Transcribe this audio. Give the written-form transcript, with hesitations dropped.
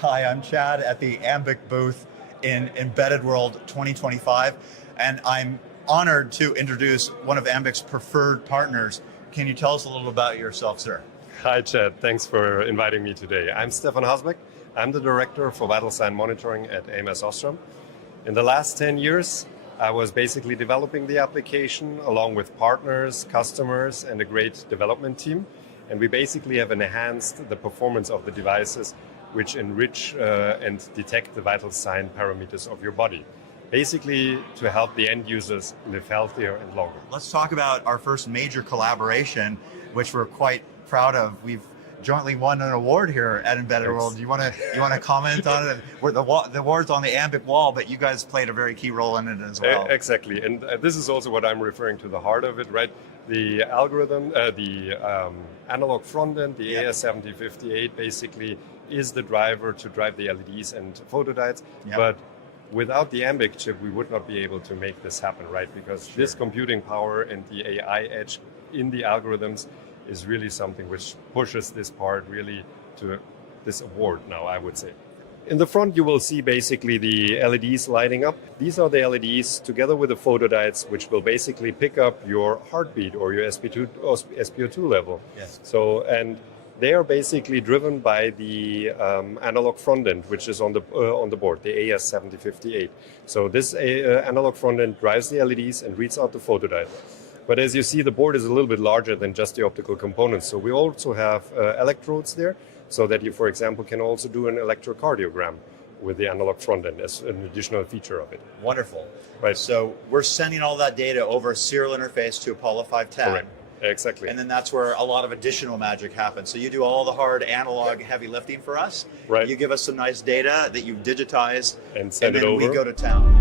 Hi, I'm Chad at the Ambiq booth in Embedded World 2025, and I'm honored to introduce one of Ambiq's preferred partners. Can you tell us a little about yourself, sir? Hi, Chad. Thanks for inviting me today. I'm Stephan Haslbeck. I'm the director for vital sign monitoring at AMS OSRAM. In the last 10 years, I was basically developing the application along with partners, customers, and a great development team. And we basically have enhanced the performance of the devices which enrich and detect the vital sign parameters of your body. Basically to help the end users live healthier and longer. Let's talk about our first major collaboration, which we're quite proud of. We've jointly won an award here at Embedded World. You want to comment on it? The award's on the Ambiq wall, but you guys played a very key role in it as well. Exactly, and this is also what I'm referring to, the heart of it, right? The algorithm, the analog front end, the AS7058 basically is the driver to drive the LEDs and photodiodes, but without the Ambiq chip, we would not be able to make this happen, right? Because this computing power and the AI edge in the algorithms is really something which pushes this part really to this award now, I would say. In the front, you will see basically the LEDs lighting up. These are the LEDs together with the photodiodes, which will basically pick up your heartbeat or your SpO2 level. Yes. So, and they are basically driven by the analog front end, which is on the board, the AS7058. So this analog front end drives the LEDs and reads out the photodiode. But as you see, the board is a little bit larger than just the optical components. So we also have electrodes there, so that you, for example, can also do an electrocardiogram with the analog front end as an additional feature of it. Wonderful. Right. So we're sending all that data over a serial interface to Apollo 510. Correct. Exactly. And then that's where a lot of additional magic happens. So you do all the hard analog heavy lifting for us. Right. You give us some nice data that you digitize, and send and it then over. we go to town.